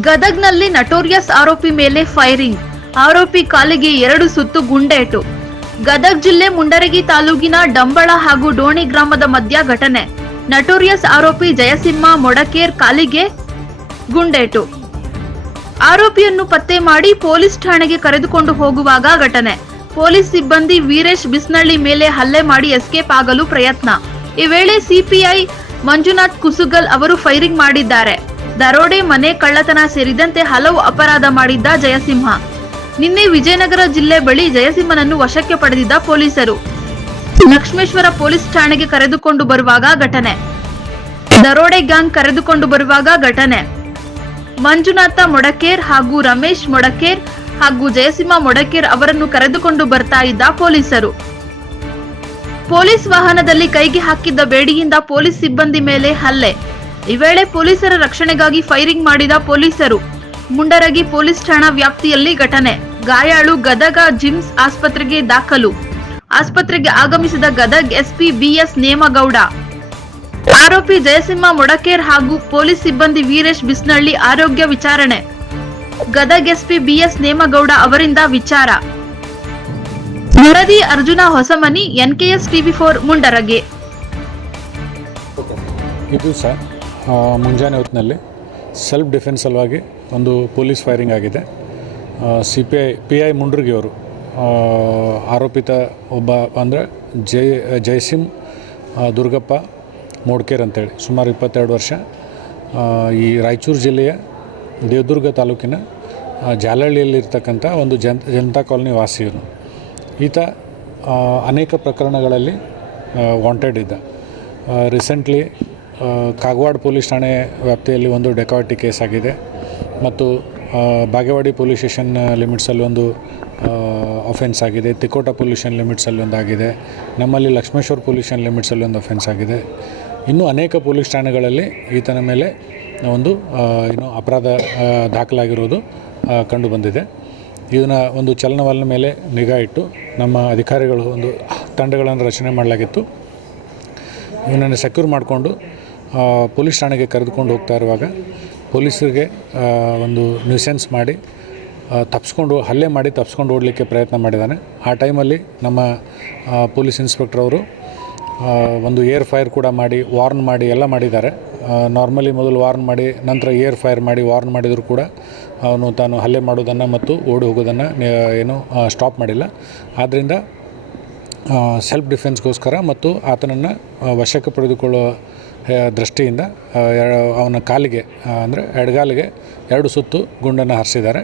ಗದಗ್ನಲ್ಲಿ ನಟೋರಿಯಸ್ ಆರೋಪಿ ಮೇಲೆ ಫೈರಿಂಗ್ ಆರೋಪಿ ಕಾಲಿಗೆ ಎರಡು ಸುತ್ತು ಗುಂಡೇಟು. ಗದಗ್ ಜಿಲ್ಲೆ ಮುಂಡರಗಿ ತಾಲೂಕಿನ ಡಂಬಳ ಹಾಗೂ ಡೋಣಿ ಗ್ರಾಮದ ಮಧ್ಯ ಘಟನೆ. ನಟೋರಿಯಸ್ ಆರೋಪಿ ಜಯಸಿಂಹ ಮೊಡಕೇರ್ ಕಾಲಿಗೆ ಗುಂಡೇಟು. ಆರೋಪಿಯನ್ನು ಪತ್ತೆ ಮಾಡಿ ಪೊಲೀಸ್ ಠಾಣೆಗೆ ಕರೆದುಕೊಂಡು ಹೋಗುವಾಗ ಘಟನೆ. ಪೊಲೀಸ್ ಸಿಬ್ಬಂದಿ ವೀರೇಶ್ ಬಿಸ್ನಳ್ಳಿ ಮೇಲೆ ಹಲ್ಲೆ ಮಾಡಿ ಎಸ್ಕೇಪ್ ಆಗಲು ಪ್ರಯತ್ನ. ಈ ವೇಳೆ ಸಿಪಿಐ ಮಂಜುನಾಥ್ ಕುಸುಗಲ್ ಅವರು ಫೈರಿಂಗ್ ಮಾಡಿದ್ದಾರೆ. ದರೋಡೆ, ಮನೆ ಕಳ್ಳತನ ಸೇರಿದಂತೆ ಹಲವು ಅಪರಾಧ ಮಾಡಿದ್ದ ಜಯಸಿಂಹ. ನಿನ್ನೆ ವಿಜಯನಗರ ಜಿಲ್ಲೆ ಬಳಿ ಜಯಸಿಂಹನನ್ನು ವಶಕ್ಕೆ ಪಡೆದಿದ್ದ ಪೊಲೀಸರು. ಲಕ್ಷ್ಮೇಶ್ವರ ಪೊಲೀಸ್ ಠಾಣೆಗೆ ಕರೆದುಕೊಂಡು ಬರುವಾಗ ಘಟನೆ. ದರೋಡೆ ಗ್ಯಾಂಗ್ ಕರೆದುಕೊಂಡು ಬರುವಾಗ ಘಟನೆ. ಮಂಜುನಾಥ ಮೊಡಕೇರ್ ಹಾಗೂ ರಮೇಶ್ ಮೊಡಕೇರ್ ಹಾಗೂ ಜಯಸಿಂಹ ಮೊಡಕೇರ್ ಅವರನ್ನು ಕರೆದುಕೊಂಡು ಬರ್ತಾ ಇದ್ದ ಪೊಲೀಸರು. ಪೊಲೀಸ್ ವಾಹನದಲ್ಲಿ ಕೈಗೆ ಹಾಕಿದ್ದ ಬೇಡಿಯಿಂದ ಪೊಲೀಸ್ ಸಿಬ್ಬಂದಿ ಮೇಲೆ ಹಲ್ಲೆ. ಈ ವೇಳೆ ಪೊಲೀಸರ ರಕ್ಷಣೆಗಾಗಿ ಫೈರಿಂಗ್ ಮಾಡಿದ ಪೊಲೀಸರು. ಮುಂಡರಗಿ ಪೊಲೀಸ್ ಠಾಣಾ ವ್ಯಾಪ್ತಿಯಲ್ಲಿ ಘಟನೆ. ಗಾಯಾಳು ಗದಗ ಜಿಮ್ಸ್ ಆಸ್ಪತ್ರೆಗೆ ದಾಖಲು. ಆಸ್ಪತ್ರೆಗೆ ಆಗಮಿಸಿದ ಗದಗ್ ಎಸ್ಪಿ ಬಿಎಸ್ ನೇಮಗೌಡ. ಆರೋಪಿ ಜಯಸಿಂಹ ಮೊಡಕೇರ್ ಹಾಗೂ ಪೊಲೀಸ್ ಸಿಬ್ಬಂದಿ ವೀರೇಶ್ ಬಿಸ್ನಳ್ಳಿ ಆರೋಗ್ಯ ವಿಚಾರಣೆ. ಗದಗ್ ಎಸ್ಪಿ ಬಿಎಸ್ ನೇಮಗೌಡ ಅವರಿಂದ ವಿಚಾರ. ವರದಿ Arjuna Hosamani NKS TV four Mundargi. ಇದು ಆ, ಮುಂಜಾನೆ ಹೊತ್ತಿನಲ್ಲಿ ಸೆಲ್ಫ್ ಡಿಫೆನ್ಸ್ ಸಲುವಾಗಿ ಒಂದು ಪೊಲೀಸ್ ಫೈರಿಂಗ್ ಆಗಿದೆ. C P I P I Mundargi ಅವರು ಆರೋಪಿತ ಒಬ್ಬ ಅಂದರೆ ಜೈ ಜಯಸಿಂ ದುರ್ಗಪ್ಪ ಮೋಡ್ಕೇರ್ ಅಂತೇಳಿ, ಸುಮಾರು ಇಪ್ಪತ್ತೆರಡು ವರ್ಷ. ಈ ರಾಯಚೂರು ಜಿಲ್ಲೆಯ ದೇವದುರ್ಗ ತಾಲೂಕಿನ ಜಾಲಹಳ್ಳಿಯಲ್ಲಿರ್ತಕ್ಕಂಥ ಒಂದು ಜನ್, ಜನತಾ ಕಾಲೋನಿ ವಾಸಿಯವನು ಈತ ಅನೇಕ ಪ್ರಕರಣಗಳಲ್ಲಿ ವಾಂಟೆಡ್ ಇದ್ದ. ರೀಸೆಂಟ್ಲಿ ಕಾಗವಾಡ ಪೊಲೀಸ್ ಠಾಣೆ ವ್ಯಾಪ್ತಿಯಲ್ಲಿ ಒಂದು ಡೆಕಾಯಿಟಿ ಕೇಸ್ ಆಗಿದೆ. ಮತ್ತು ಬಾಗೇವಾಡಿ ಪೊಲೀಸ್ ಸ್ಟೇಷನ್ ಲಿಮಿಟ್ಸಲ್ಲಿ ಒಂದು ಅಫೆನ್ಸ್ ಆಗಿದೆ. ತಿಕೋಟ ಪೊಲ್ಯೂಷನ್ ಲಿಮಿಟ್ಸಲ್ಲಿ ಒಂದಾಗಿದೆ. ನಮ್ಮಲ್ಲಿ ಲಕ್ಷ್ಮೇಶ್ವರ ಪೊಲ್ಯೂಷನ್ ಲಿಮಿಟ್ಸಲ್ಲಿ ಒಂದು ಅಫೆನ್ಸ್ ಆಗಿದೆ. ಇನ್ನೂ ಅನೇಕ ಪೊಲೀಸ್ ಠಾಣೆಗಳಲ್ಲಿ ಈತನ ಮೇಲೆ ಒಂದು ಏನು ಅಪರಾಧ ದಾಖಲಾಗಿರೋದು ಕಂಡುಬಂದಿದೆ ಕಂಡು ಬಂದಿದೆ. ಇದನ್ನ ಒಂದು ಚಲನವಲನ ಮೇಲೆ ನಿಗಾ ಇಟ್ಟು ನಮ್ಮ ಅಧಿಕಾರಿಗಳು ಒಂದು ತಂಡಗಳನ್ನು ರಚನೆ ಮಾಡಲಾಗಿತ್ತು. ಇವನನ್ನು ಸೆಕ್ಯೂರ್ ಮಾಡಿಕೊಂಡು ಪೊಲೀಸ್ ಠಾಣೆಗೆ ಕರೆದುಕೊಂಡು ಹೋಗ್ತಾ ಇರುವಾಗ ಪೊಲೀಸರಿಗೆ ಒಂದು ನ್ಯೂಸೆನ್ಸ್ ಮಾಡಿ ತಪ್ಪಿಸ್ಕೊಂಡು ಹಲ್ಲೆ ಮಾಡಿ ತಪ್ಪಿಸ್ಕೊಂಡು ಓಡಲಿಕ್ಕೆ ಪ್ರಯತ್ನ ಮಾಡಿದ್ದಾನೆ. ಆ ಟೈಮಲ್ಲಿ ನಮ್ಮ ಪೊಲೀಸ್ ಇನ್ಸ್ಪೆಕ್ಟರ್ ಅವರು ಒಂದು ಏರ್ ಫೈರ್ ಕೂಡ ಮಾಡಿ, ವಾರ್ನ್ ಮಾಡಿ, ಎಲ್ಲ ಮಾಡಿದ್ದಾರೆ. ನಾರ್ಮಲಿ ಮೊದಲು ವಾರ್ನ್ ಮಾಡಿ, ನಂತರ ಏರ್ ಫೈರ್ ಮಾಡಿ, ವಾರ್ನ್ ಮಾಡಿದರೂ ಕೂಡ ಅವನು ತಾನು ಹಲ್ಲೆ ಮಾಡೋದನ್ನು ಮತ್ತು ಓಡಿ ಹೋಗೋದನ್ನು ಏನು ಸ್ಟಾಪ್ ಮಾಡಿಲ್ಲ. ಆದ್ದರಿಂದ ಸೆಲ್ಫ್ ಡಿಫೆನ್ಸ್ಗೋಸ್ಕರ ಮತ್ತು ಆತನನ್ನು ವಶಕ್ಕೆ ಪಡೆದುಕೊಳ್ಳುವ ದೃಷ್ಟಿಯಿಂದ ಅವನ ಕಾಲಿಗೆ ಅಂದರೆ ಎಡಗಾಲಿಗೆ ಎರಡು ಸುತ್ತು ಗುಂಡನ್ನು ಹಾರಿಸಿದ್ದಾರೆ.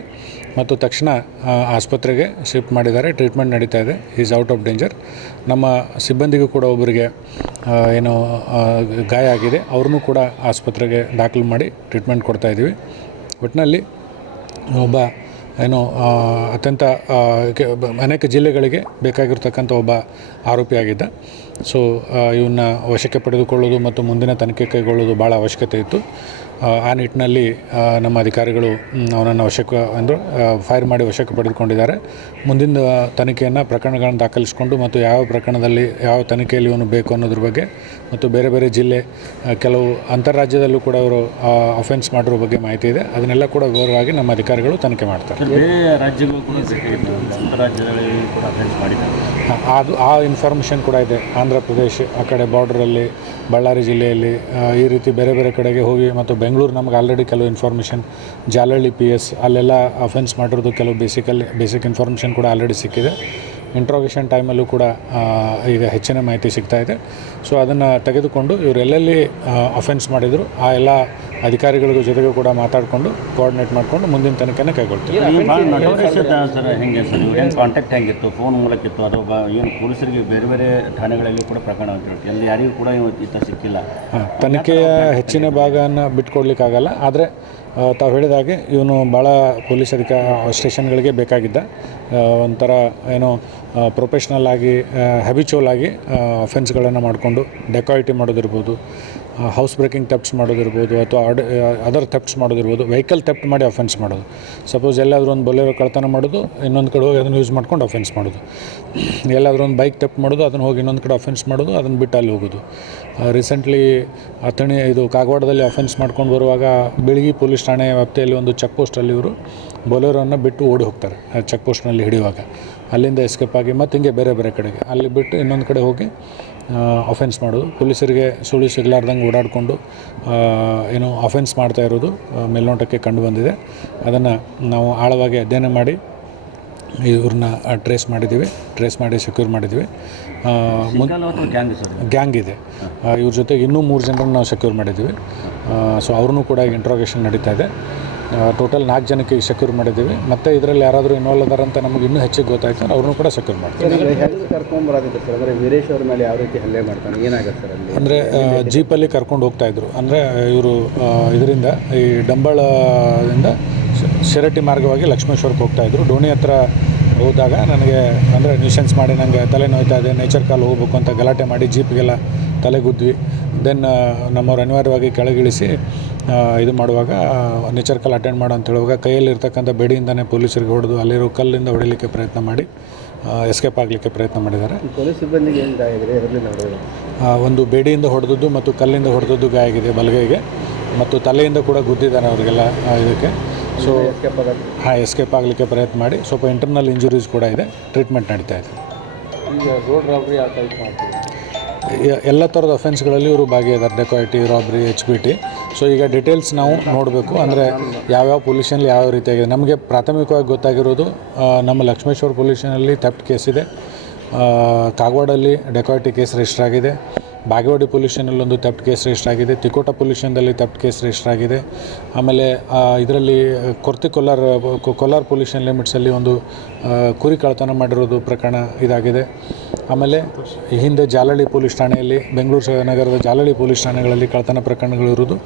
ಮತ್ತು ತಕ್ಷಣ ಆಸ್ಪತ್ರೆಗೆ ಶಿಫ್ಟ್ ಮಾಡಿದ್ದಾರೆ. ಟ್ರೀಟ್ಮೆಂಟ್ ನಡೀತಾ ಇದೆ. ಈಸ್ ಔಟ್ ಆಫ್ ಡೇಂಜರ್ ನಮ್ಮ ಸಿಬ್ಬಂದಿಗೂ ಕೂಡ ಒಬ್ಬರಿಗೆ ಏನು ಗಾಯ ಆಗಿದೆ. ಅವ್ರನ್ನೂ ಕೂಡ ಆಸ್ಪತ್ರೆಗೆ ದಾಖಲು ಮಾಡಿ ಟ್ರೀಟ್ಮೆಂಟ್ ಕೊಡ್ತಾ ಇದ್ದೀವಿ. ಒಟ್ಟಿನಲ್ಲಿ ಒಬ್ಬ ಏನು ಅತ್ಯಂತ ಅನೇಕ ಜಿಲ್ಲೆಗಳಿಗೆ ಬೇಕಾಗಿರ್ತಕ್ಕಂಥ ಒಬ್ಬ ಆರೋಪಿಯಾಗಿದ್ದ ಸೊ ಇವನ್ನ ವಶಕ್ಕೆ ಪಡೆದುಕೊಳ್ಳೋದು ಮತ್ತು ಮುಂದಿನ ತನಿಖೆ ಕೈಗೊಳ್ಳೋದು ಭಾಳ ಅವಶ್ಯಕತೆ ಇತ್ತು. ಆ, ನಿಟ್ಟಿನಲ್ಲಿ ನಮ್ಮ ಅಧಿಕಾರಿಗಳು ಅವನನ್ನು ವಶಕ್ಕೆ ಅಂದರೆ ಫೈರ್ ಮಾಡಿ ವಶಕ್ಕೆ ಪಡೆದುಕೊಂಡಿದ್ದಾರೆ. ಮುಂದಿನ ತನಿಖೆಯನ್ನು ಪ್ರಕರಣಗಳನ್ನು ದಾಖಲಿಸಿಕೊಂಡು ಮತ್ತು ಯಾವ ಪ್ರಕರಣದಲ್ಲಿ ಯಾವ ತನಿಖೆಯಲ್ಲಿ ಇವನು ಬೇಕು ಅನ್ನೋದ್ರ ಬಗ್ಗೆ ಮತ್ತು ಬೇರೆ ಬೇರೆ ಜಿಲ್ಲೆ ಕೆಲವು ಅಂತಾರಾಜ್ಯದಲ್ಲೂ ಕೂಡ ಅವರು ಅಫೆನ್ಸ್ ಮಾಡಿರೋ ಬಗ್ಗೆ ಮಾಹಿತಿ ಇದೆ. ಅದನ್ನೆಲ್ಲ ಕೂಡ ವಿವರವಾಗಿ ನಮ್ಮ ಅಧಿಕಾರಿಗಳು ತನಿಖೆ ಮಾಡ್ತಾರೆ. ಅದು ಆ ಇನ್ಫಾರ್ಮೇಷನ್ ಕೂಡ ಇದೆ. ಆಂಧ್ರ ಪ್ರದೇಶ ಆ ಕಡೆ ಬಾರ್ಡ್ರಲ್ಲಿ ಬಳ್ಳಾರಿ ಜಿಲ್ಲೆಯಲ್ಲಿ ಈ ರೀತಿ ಬೇರೆ ಬೇರೆ ಕಡೆಗೆ ಹೋಗಿ ಮತ್ತು ಬೆಂಗಳೂರು ನಮಗೆ ಆಲ್ರೆಡಿ ಕೆಲವು ಇನ್ಫಾರ್ಮೇಷನ್ ಜಾಲಹಳ್ಳಿ ಪಿ ಎಸ್ ಅಲ್ಲೆಲ್ಲ ಅಫೆನ್ಸ್ ಮಾಡಿರೋದು ಕೆಲವು ಬೇಸಿಕಲ್ಲಿ ಬೇಸಿಕ್ ಇನ್ಫಾರ್ಮೇಷನ್ ಕೂಡ ಆಲ್ರೆಡಿ ಸಿಕ್ಕಿದೆ. ಇಂಟ್ರೋಗೇಷನ್ ಟೈಮಲ್ಲೂ ಕೂಡ ಈಗ ಹೆಚ್ಚಿನ ಮಾಹಿತಿ ಸಿಗ್ತಾ ಇದೆ. ಸೊ ಅದನ್ನು ತೆಗೆದುಕೊಂಡು ಇವರೆಲ್ಲೆಲ್ಲಿ ಅಫೆನ್ಸ್ ಮಾಡಿದರು ಆ ಎಲ್ಲ ಅಧಿಕಾರಿಗಳಿಗೂ ಜೊತೆಗೂ ಕೂಡ ಮಾತಾಡಿಕೊಂಡು ಕೋಆರ್ಡಿನೇಟ್ ಮಾಡಿಕೊಂಡು ಮುಂದಿನ ತನಿಖೆನ ಕೈಗೊಳ್ತೀವಿ. ಹೆಂಗೆ ಸರ್ ಇವ್ರು ಹೆಂಗೆ ಕಾಂಟ್ಯಾಕ್ಟ್ ಹೆಂಗಿತ್ತು ಫೋನ್ ಮೂಲಕ ಇತ್ತು ಅಥವಾ ಬ- ಏನು ಪೊಲೀಸರಿಗೆ ಬೇರೆ ಬೇರೆ ಠಾಣೆಗಳಲ್ಲಿ ಕೂಡ ಪ್ರಕರಣ ಆಗಿರುತ್ತೆ ಎಲ್ಲಿ ಯಾರಿಗೂ ಕೂಡ ಈತ ಸಿಕ್ಕಿಲ್ಲ. ಹಾಂ ತನಿಖೆಯ ಹೆಚ್ಚಿನ ಭಾಗನ ಬಿಟ್ಕೊಡ್ಲಿಕ್ಕಾಗಲ್ಲ ಆದರೆ ತಾವು ಹೇಳಿದ ಹಾಗೆ ಇವನು ಭಾಳ ಪೊಲೀಸ್ ಅಧಿಕ ಸ್ಟೇಷನ್ಗಳಿಗೆ ಬೇಕಾಗಿದ್ದ. ಒಂಥರ ಏನೋ ಪ್ರೊಫೆಷ್ನಲ್ ಆಗಿ ಹ್ಯಾಬಿಚುವಲ್ ಆಗಿ ಅಫೆನ್ಸ್ಗಳನ್ನು ಮಾಡಿಕೊಂಡು ಡೆಕಾಯಿಟಿ ಮಾಡೋದಿರ್ಬೋದು ಹೌಸ್ ಬ್ರೇಕಿಂಗ್ ಟೆಪ್ಸ್ ಮಾಡೋದಿರ್ಬೋದು ಅಥವಾ ಆಡ್ ಅದರ್ ತೆಪ್ಟ್ಸ್ ಮಾಡೋದಿರ್ಬೋದು ವೆಹಿಕಲ್ ತೆಪ್ಟ್ ಮಾಡಿ ಅಫೆನ್ಸ್ ಮಾಡೋದು. ಸಪೋಸ್ ಎಲ್ಲಾದರೂ ಒಂದು ಬೊಲೆರೋ ಕಳ್ತನ ಮಾಡೋದು, ಇನ್ನೊಂದು ಕಡೆ ಹೋಗಿ ಅದನ್ನು ಯೂಸ್ ಮಾಡ್ಕೊಂಡು ಅಫೆನ್ಸ್ ಮಾಡೋದು. ಎಲ್ಲಾದರೂ ಒಂದು ಬೈಕ್ ತೆಪ್ಟ್ ಮಾಡೋದು, ಅದನ್ನು ಹೋಗಿ ಇನ್ನೊಂದು ಕಡೆ ಅಫೆನ್ಸ್ ಮಾಡೋದು, ಅದನ್ನು ಬಿಟ್ಟು ಅಲ್ಲಿ ಹೋಗೋದು. ರೀಸೆಂಟ್ಲಿ ಅಥಣಿ, ಇದು ಕಾಗವಾಡದಲ್ಲಿ ಅಫೆನ್ಸ್ ಮಾಡ್ಕೊಂಡು ಬರುವಾಗ ಬೆಳಗಿ ಪೊಲೀಸ್ ಠಾಣೆ ವ್ಯಾಪ್ತಿಯಲ್ಲಿ ಒಂದು ಚೆಕ್ ಪೋಸ್ಟಲ್ಲಿ ಇವರು ಬೊಲೆರೋನ ಬಿಟ್ಟು ಓಡಿ ಹೋಗ್ತಾರೆ. ಚೆಕ್ ಪೋಸ್ಟ್ನಲ್ಲಿ ಹಿಡಿಯುವಾಗ. ಅಲ್ಲಿಂದ ಎಸ್ಕೇಪ್ ಆಗಿ ಮತ್ತು ಹಿಂಗೆ ಬೇರೆ ಬೇರೆ ಕಡೆಗೆ. ಅಲ್ಲಿ ಬಿಟ್ಟು ಇನ್ನೊಂದು ಕಡೆ ಹೋಗಿ ಅಫೆನ್ಸ್ ಮಾಡೋದು ಪೊಲೀಸರಿಗೆ ಸುಳಿ ಸಿಗಲಾರ್ದಂಗೆ ಓಡಾಡಿಕೊಂಡು ಏನು ಅಫೆನ್ಸ್ ಮಾಡ್ತಾ ಇರೋದು ಮೇಲ್ನೋಟಕ್ಕೆ ಕಂಡು ಬಂದಿದೆ. ಅದನ್ನು ನಾವು ಆಳವಾಗಿ ಅಧ್ಯಯನ ಮಾಡಿ ಇವ್ರನ್ನ ಟ್ರೇಸ್ ಮಾಡಿದ್ದೀವಿ. ಟ್ರೇಸ್ ಮಾಡಿ ಸೆಕ್ಯೂರ್ ಮಾಡಿದ್ದೀವಿ. ಗ್ಯಾಂಗ್ ಇದೆ. ಇವ್ರ ಜೊತೆಗೆ ಇನ್ನೂ ಮೂರು ಜನರನ್ನು ನಾವು ಸೆಕ್ಯೂರ್ ಮಾಡಿದ್ದೀವಿ. ಸೊ ಅವ್ರನ್ನೂ ಕೂಡ ಈಗ ಇಂಟ್ರೋಗೇಷನ್ ನಡೀತಾ ಇದೆ. ಟೋಟಲ್ ನಾಲ್ಕು ಜನಕ್ಕೆ ಸೆಕ್ಯೂರ್ ಮಾಡಿದ್ದೀವಿ. ಮತ್ತು ಇದರಲ್ಲಿ ಯಾರಾದರೂ ಇನ್ವಾಲ್ವ್ ಅದಾರ ಅಂತ ನಮಗೆ ಇನ್ನೂ ಹೆಚ್ಚಿಗೆ ಗೊತ್ತಾಯ್ತು ಅವ್ರನ್ನೂ ಕೂಡ ಸೆಕ್ಯೂರ್ ಮಾಡ್ತೀವಿ. ಅಂದ್ರೆ ಈಗ ಹೆಂಗೆ ಕರ್ಕೊಂಬರೋದಿತ್ತು ಸರ್? ಅಂದರೆ ವೀರೇಶ್ ಅವ್ರ ಮೇಲೆ ಯಾವ ರೀತಿ ಹಲ್ಲೆ ಮಾಡ್ತಾನೆ ಏನಾಗುತ್ತೆ ಸರ್ ಅಲ್ಲಿ? ಅಂದರೆ ಜೀಪಲ್ಲಿ ಕರ್ಕೊಂಡು ಹೋಗ್ತಾ ಇದ್ರು. ಅಂದರೆ ಇವರು ಇದರಿಂದ ಈ ಡಂಬಳದಿಂದ ಶಿರಟ್ಟಿ ಮಾರ್ಗವಾಗಿ ಲಕ್ಷ್ಮೇಶ್ವರಕ್ಕೆ ಹೋಗ್ತಾ ಇದ್ರು. ಡೋಣಿ ಹತ್ರ ಹೋದಾಗ ನನಗೆ ಅಂದರೆ ನ್ಯೂಷನ್ಸ್ ಮಾಡಿ ನನಗೆ ತಲೆ ನೋಯ್ತಾ ಇದೆ ನೇಚರ್ ಕಾಲ್ ಹೋಗ್ಬೇಕು ಅಂತ ಗಲಾಟೆ ಮಾಡಿ ಜೀಪ್ಗೆಲ್ಲ ತಲೆಗುದ್ವಿ ದೆನ್ ನಮ್ಮವ್ರು ಅನಿವಾರ್ಯವಾಗಿ ಕೆಳಗಿಳಿಸಿ ಇದು ಮಾಡುವಾಗ ನೇಚರ್ ಕಾಲ್ ಅಟೆಂಡ್ ಮಾಡು ಅಂತ ಹೇಳುವಾಗ ಕೈಯಲ್ಲಿರ್ತಕ್ಕಂಥ ಬೆಡಿಯಿಂದನೇ ಪೊಲೀಸರಿಗೆ ಹೊಡೆದು ಅಲ್ಲಿರೋ ಕಲ್ಲಿಂದ ಹೊಡಿಲಿಕ್ಕೆ ಪ್ರಯತ್ನ ಮಾಡಿ ಎಸ್ಕೇಪ್ ಆಗಲಿಕ್ಕೆ ಪ್ರಯತ್ನ ಮಾಡಿದ್ದಾರೆ. ಒಂದು ಬೇಡಿಯಿಂದ ಹೊಡೆದದ್ದು ಮತ್ತು ಕಲ್ಲಿಂದ ಹೊಡೆದದ್ದು ಗಾಯ ಆಗಿದೆ ಬಲಗೈಗೆ. ಮತ್ತು ತಲೆಯಿಂದ ಕೂಡ ಗುದ್ದಿದ್ದಾರೆ ಅವರಿಗೆಲ್ಲ ಇದಕ್ಕೆ. ಸೊ ಹಾಂ ಎಸ್ಕೇಪ್ ಆಗಲಿಕ್ಕೆ ಪ್ರಯತ್ನ ಮಾಡಿ. ಸ್ವಲ್ಪ ಇಂಟರ್ನಲ್ ಇಂಜುರೀಸ್ ಕೂಡ ಇದೆ. ಟ್ರೀಟ್ಮೆಂಟ್ ನಡೀತಾ ಇದೆ. ಈಗ ರೋಡ್ ರಾಬ್ರಿ ಆ ಟೈಪ್ ಮಾಡ್ತೀವಿ. ಎ- ಎಲ್ಲ ಥರದ ಅಫೆನ್ಸ್ಗಳಲ್ಲಿ ಇವರು ಭಾಗಿಯಾದ್ದಾರೆ dacoity robbery H B T so ಈಗ ಡೀಟೇಲ್ಸ್ ನಾವು ನೋಡಬೇಕು. ಅಂದರೆ ಯಾವ್ಯಾವ ಪೊಲ್ಯೂಷನಲ್ಲಿ ಯಾವ್ಯಾವ ರೀತಿಯಾಗಿದೆ. ನಮಗೆ ಪ್ರಾಥಮಿಕವಾಗಿ ಗೊತ್ತಾಗಿರೋದು ನಮ್ಮ ಲಕ್ಷ್ಮೇಶ್ವರ ಪೊಲ್ಯೂಷನಲ್ಲಿ ಥೆಫ್ಟ್ ಕೇಸ್ ಇದೆ. ಕಾಗವಾಡಲ್ಲಿ ಡೆಕಾಯಿಟಿ ಕೇಸ್ ರಿಜಿಸ್ಟರ್ ಆಗಿದೆ. ಬಾಗೇವಾಡಿ ಪೊಲ್ಯೂಷನಲ್ಲಿ ಒಂದು ತೆಪ್ಟ್ ಕೇಸ್ ರಿಜಿಸ್ಟರ್ ಆಗಿದೆ. ತಿಕೋಟ ಪೊಲ್ಯೂಷನ್ದಲ್ಲಿ ತೆಪ್ಟ್ ಕೇಸ್ ರಿಜಿಸ್ಟರ್ ಆಗಿದೆ. ಆಮೇಲೆ ಇದರಲ್ಲಿ ಕೊರ್ತಿ ಕೊಲ್ಲಾರ್ ಕೊಲ್ಲಾರ್ ಪೊಲ್ಯೂಷನ್ ಲಿಮಿಟ್ಸಲ್ಲಿ ಒಂದು ಕುರಿ ಕಳ್ಳತನ ಮಾಡಿರೋದು ಪ್ರಕರಣ ಇದಾಗಿದೆ. ಆಮೇಲೆ, ಹಿಂದೆ ಜಾಲಹಳ್ಳಿ ಪೊಲೀಸ್ ಠಾಣೆಯಲ್ಲಿ, ಬೆಂಗಳೂರು ನಗರದ ಜಾಲಹಳ್ಳಿ ಪೊಲೀಸ್ ಠಾಣೆಗಳಲ್ಲಿ ಕಳ್ಳತನ ಪ್ರಕರಣಗಳು ಇರೋದು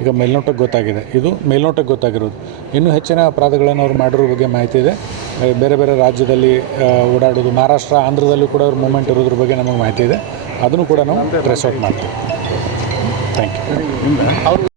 ಈಗ ಮೇಲ್ನೋಟಕ್ಕೆ ಗೊತ್ತಾಗಿದೆ. ಇದು ಮೇಲ್ನೋಟಕ್ಕೆ ಗೊತ್ತಾಗಿರೋದು. ಇನ್ನೂ ಹೆಚ್ಚಿನ ಅಪರಾಧಗಳನ್ನು ಅವ್ರು ಮಾಡಿರೋ ಬಗ್ಗೆ ಮಾಹಿತಿ ಇದೆ. ಬೇರೆ ಬೇರೆ ರಾಜ್ಯದಲ್ಲಿ ಓಡಾಡೋದು, ಮಹಾರಾಷ್ಟ್ರ, ಆಂಧ್ರದಲ್ಲೂ ಕೂಡ ಅವ್ರ ಮೂಮೆಂಟ್ ಇರೋದ್ರ ಬಗ್ಗೆ ನಮಗೆ ಮಾಹಿತಿ ಇದೆ. ಅದನ್ನು ಕೂಡ ನಾವು ಟ್ರೆಸ್ ಔಟ್ ಮಾಡ್ತೀವಿ. Thank you